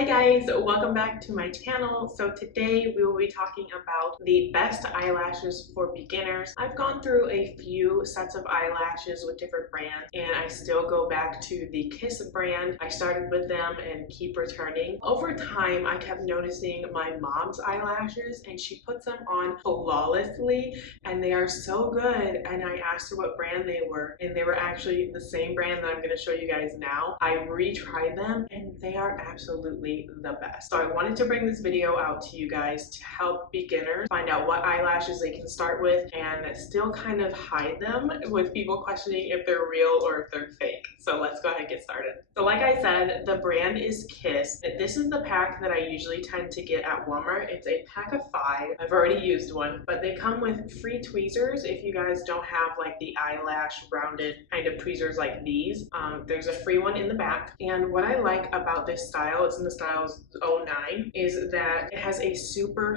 Hi guys, welcome back to my channel. So today we will be talking about the best eyelashes for beginners. I've gone through a few sets of eyelashes with different brands and I still go back to the Kiss brand. I started with them and keep returning. Over time, I kept noticing my mom's eyelashes and she puts them on flawlessly and they are so good. And I asked her what brand they were and they were actually the same brand that I'm going to show you guys now. I retried them and they are absolutely the best. So I wanted to bring this video out to you guys to help beginners find out what eyelashes they can start with and still kind of hide them with people questioning if they're real or if they're fake. So let's go ahead and get started. So like I said, the brand is Kiss. This is the pack that I usually tend to get at Walmart. It's a pack of 5. I've already used one, but they come with free tweezers if you guys don't have like the eyelash rounded kind of tweezers like these. There's a free one in the back. And what I like about this style, it's in the style 09, is that it has a super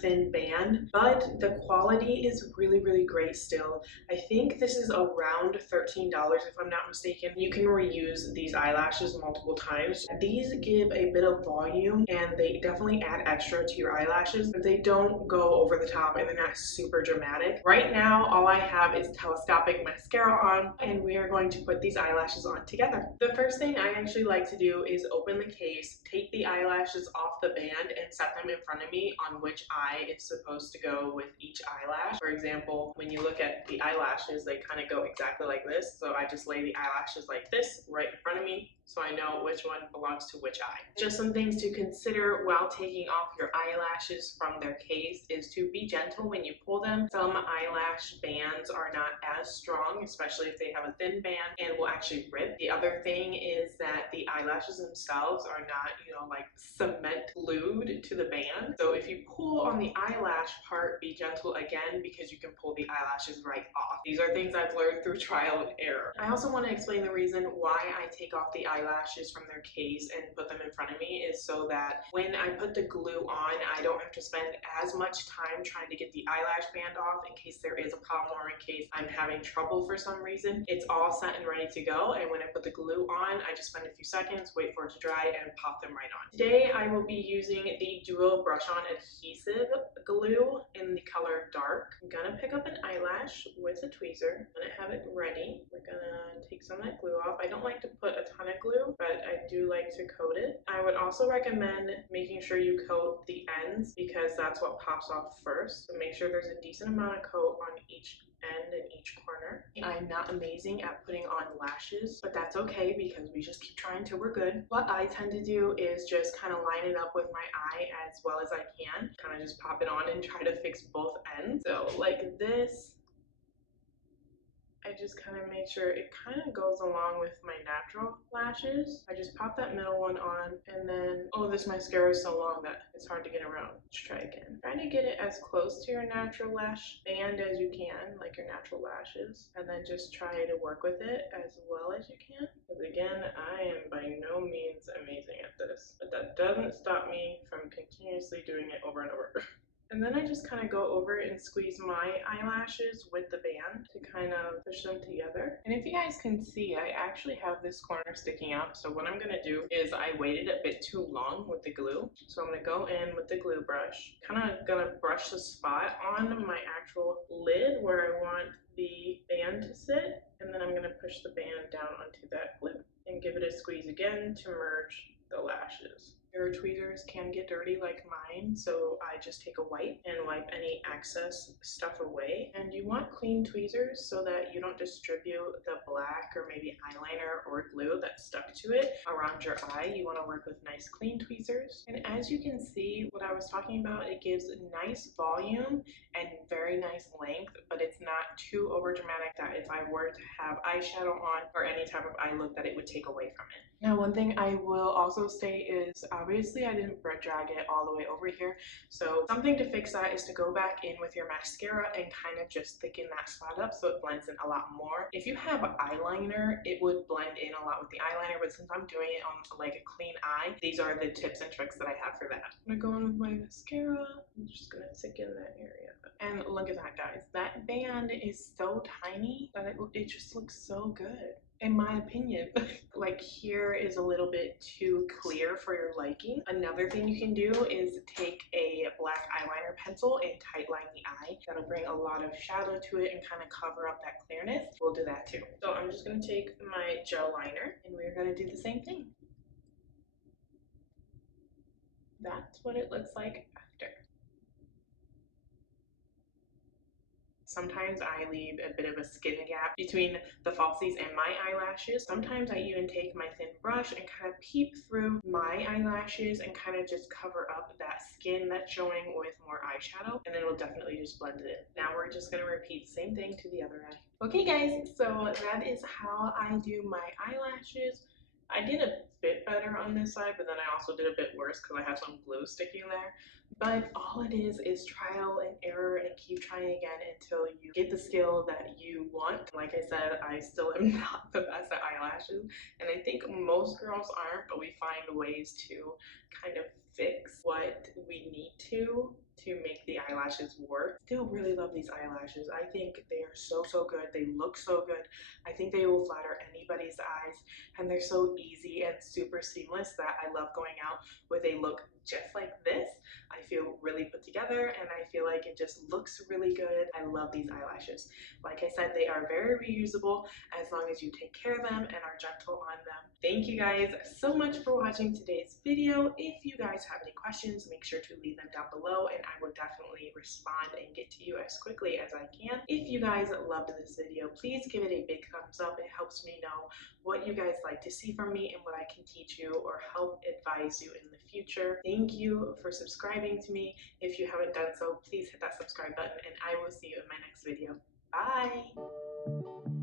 thin band, but the quality is really great still. I think this is around $13 if I'm not mistaken. You can reuse these eyelashes multiple times. These give a bit of volume and they definitely add extra to your eyelashes, but they don't go over the top and they're not super dramatic. Right now, all I have is telescopic mascara on and we are going to put these eyelashes on together. The first thing I actually like to do is open the case, take the eyelashes off the band and set them in front of me on which eye is supposed to go with each eyelash. For example, when you look at the eyelashes, they kind of go exactly like this. So I just lay the eyelashes like this right in front of me so I know which one belongs to which eye. Just some things to consider while taking off your eyelashes from their case is to be gentle when you pull them. Some eyelash bands are not as strong, especially if they have a thin band, and will actually rip. The other thing is that the eyelashes themselves are not, like cement glued to the band. So if you pull on the eyelash part, be gentle again because you can pull the eyelashes right off. These are things I've learned through trial and error. I also want to explain the reason why I take off the eyelashes from their case and put them in front of me is so that when I put the glue on, I don't have to spend as much time trying to get the eyelash band off in case there is a problem or in case I'm having trouble for some reason. It's all set and ready to go, and when I put the glue on, I just spend a few seconds, wait for it to dry, and pop them right on. Today, I will be using the Duo Brush-On Adhesive Glue in the color Dark. I'm gonna pick up an eyelash with a tweezer. I'm gonna have it ready. We're gonna take some of that glue off. I don't like to put a ton of glue, but I do like to coat it. I would also recommend making sure you coat the ends because that's what pops off first. So make sure there's a decent amount of coat on each end and each corner. I'm not amazing at putting on lashes, but that's okay because we just keep trying till we're good. What I tend to do is just kind of line it up with my eye as well as I can. Kind of just pop it on and try to fix both ends. So like this, I just kind of make sure it kind of goes along with my natural lashes. I just pop that middle one on and then, oh, this mascara is so long that it's hard to get around. Let's try again. Try to get it as close to your natural lash band as you can, like your natural lashes, and then just try to work with it as well as you can. Because again, I am by no means amazing at this, but that doesn't stop me from continuously doing it over and over. And then I just kind of go over and squeeze my eyelashes with the band to kind of push them together. And if you guys can see, I actually have this corner sticking out. So what I'm going to do is I waited a bit too long with the glue. So I'm going to go in with the glue brush, kind of going to brush the spot on my actual lid where I want the band to sit. And then I'm going to push the band down onto that glue and give it a squeeze again to merge the lashes. Your tweezers can get dirty like mine, so I just take a wipe and wipe any excess stuff away. And you want clean tweezers so that you don't distribute the black or maybe eyeliner or glue that's stuck to it around your eye. You want to work with nice clean tweezers. And as you can see, what I was talking about, it gives nice volume and very nice length, but it's not too over dramatic that if I were to have eyeshadow on or any type of eye look that it would take away from it. Now, one thing I will also say is obviously I didn't drag it all the way over here. So something to fix that is to go back in with your mascara and kind of just thicken that spot up so it blends in a lot more. If you have eyeliner, it would blend in a lot with the eyeliner, but since I'm doing it on like a clean eye, these are the tips and tricks that I have for that. I'm gonna go in with my mascara. I'm just gonna thicken that area. And look at that, guys. That band is so tiny that it just looks so good. in my opinion. Like here is a little bit too clear for your liking. Another thing you can do is take a black eyeliner pencil and tightline the eye. That'll bring a lot of shadow to it and kind of cover up that clearness. We'll do that too. So I'm just going to take my gel liner and we're going to do the same thing. That's what it looks like after. Sometimes I leave a bit of a skin gap between the falsies and my eyelashes. Sometimes I even take my thin brush and kind of peep through my eyelashes and kind of just cover up that skin that's showing with more eyeshadow, and then it'll definitely just blend it in. Now we're just going to repeat the same thing to the other eye. Okay guys, so that is how I do my eyelashes. I did a bit better on this side, but then I also did a bit worse because I have some glue sticking there. But all it is trial and error and keep trying again until you get the skill that you want. Like I said, I still am not the best at eyelashes, and I think most girls aren't, but we find ways to kind of fix what we need to make the eyelashes work. Still really love these eyelashes. I think they are so good. They look so good. I think they will flatter anybody's eyes, and they're so easy and super seamless that I love going out with a look just like this. I feel really put together and I feel like it just looks really good. I love these eyelashes. Like I said, they are very reusable as long as you take care of them and are gentle on them. Thank you guys so much for watching today's video. If you guys have any questions, make sure to leave them down below and I will definitely respond and get to you as quickly as I can. If you guys loved this video, please give it a big thumbs up. It helps me know what you guys like to see from me and what I can teach you or help advise you in the future. Thank you for subscribing to me. If you haven't done so, please hit that subscribe button and I will see you in my next video. Bye!